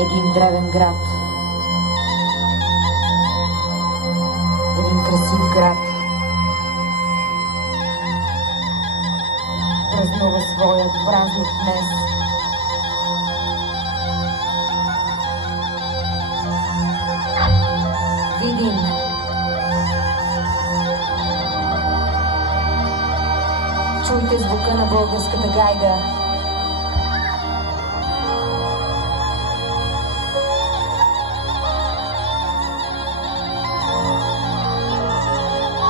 Един древен град, един красив град, празнува своят празник днес. Видин. Чуйте звука на българската гайда.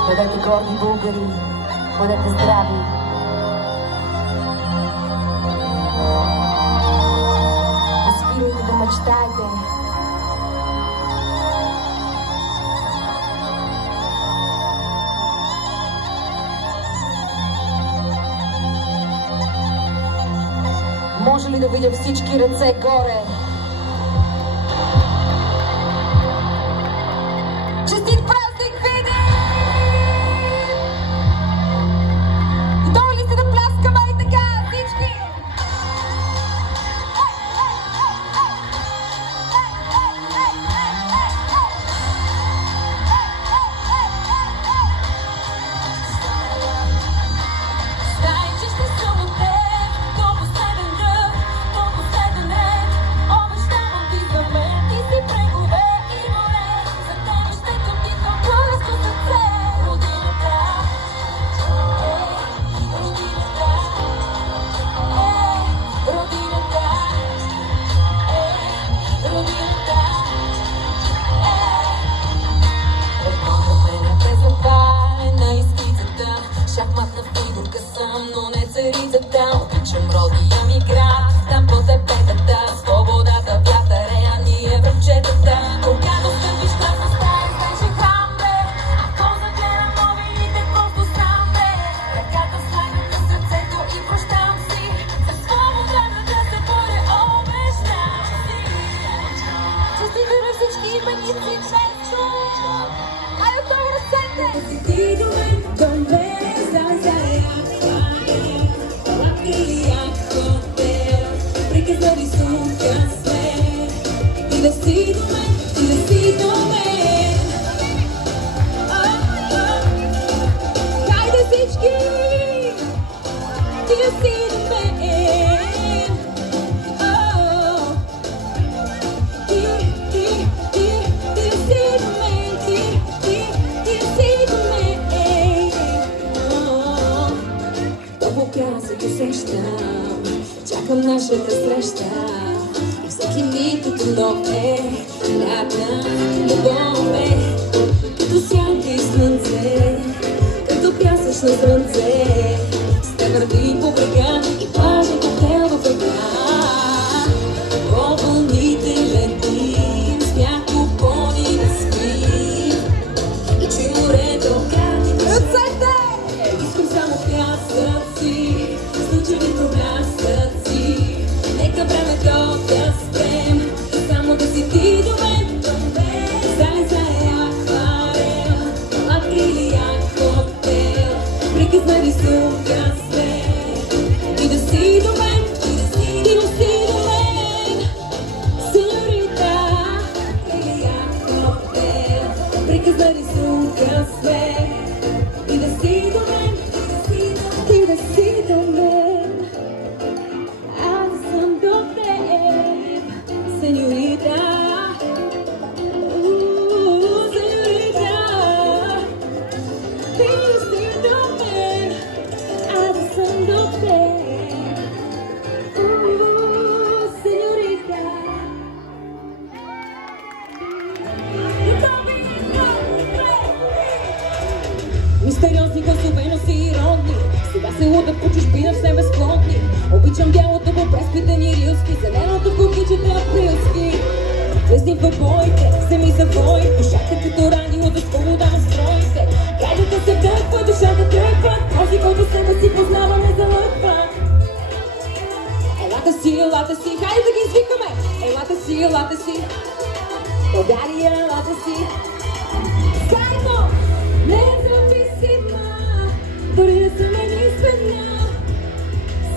Бъдете горди българи, бъдете здрави. Не спирайте да мечтаете. Може ли да видя всички ръце горе? Честит празник, Видин! Готови ли сте да пляскаме и така всички? Шахматна фигурка съм, но не царицата. Обичам родния ми град, там под епетата. Свободата, вятър е, а ние връбчетата. Когато стъпиш на стая, беше храм, бе. Ако загледам новините, просто сам, бе. Ръката слагам на сърцето и прощавам си. За свободата да се бъде обещам си. Честите на всички именици, често. Хайде от това ръцете! Ти до мен, до мен. Чакам нашата среща и всеки миг като нов е лятна любов е, като сянка и слънце, като пясъчно слънце. С те върви по брега и плажен коктейл в ръка. По вълните летим с мяко пони да спим и че морето гани ръцете. Искам само пясъци, случаи проблясъци. Нека времето да спрем, само да си ти до мен. Залеза е акварел, палатка или коктейл. Приказна рисунка свет и да си до мен, и да си до мен. Сеньорита, или коктейл. Приказна рисунка свет и да си до мен, и да си до мен. Señorita, señorita, diciéndome, abrazándote, señorita. Мистериозни гласове, но си иронни. Сега се луда по чужбина в себе склонни. Обичам бялото по преспитани рилски, зеленото в кукичета априлски. Звезди в боите, земи завой, душата като радио за свобода настроите. Гайдата се вдъхва, душата тръгва, този, който себе си познава, не залъгва. Елата си, хайде да ги извикаме. Елата си, България, елата си. Заедно, независима, дори не съм единствена.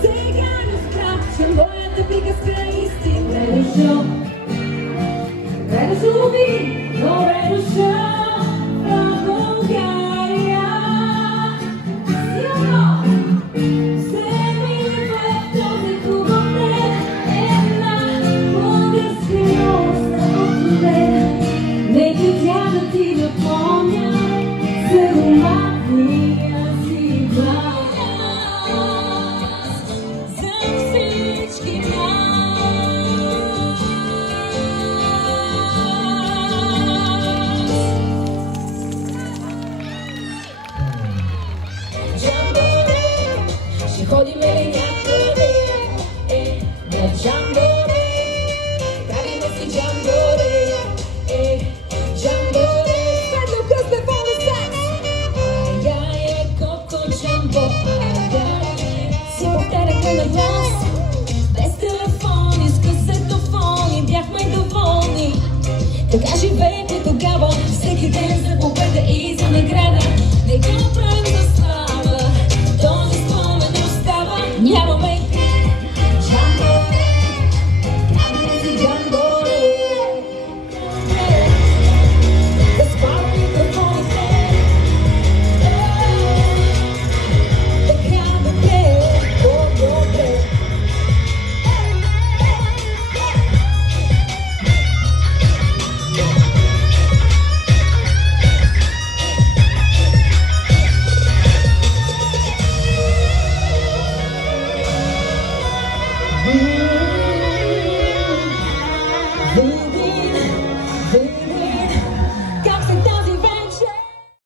Сега разбрах, че моята приказка е истина. Разуми, добре дошъл в България. Силно! Вземи в този хубав ден една българска нощна отден. Нека тя да ти напомня за романтния си глас. За всички нас. Ще ходим ли някъде на джамборе? Правиме си джамборе, джамборе. Светло късме пълно секс. Ай, коко джамбо. Си повтаряхме на глас, без телефони, с касетофони. Бяхме доволни. Така живеехме тогава, всеки ден за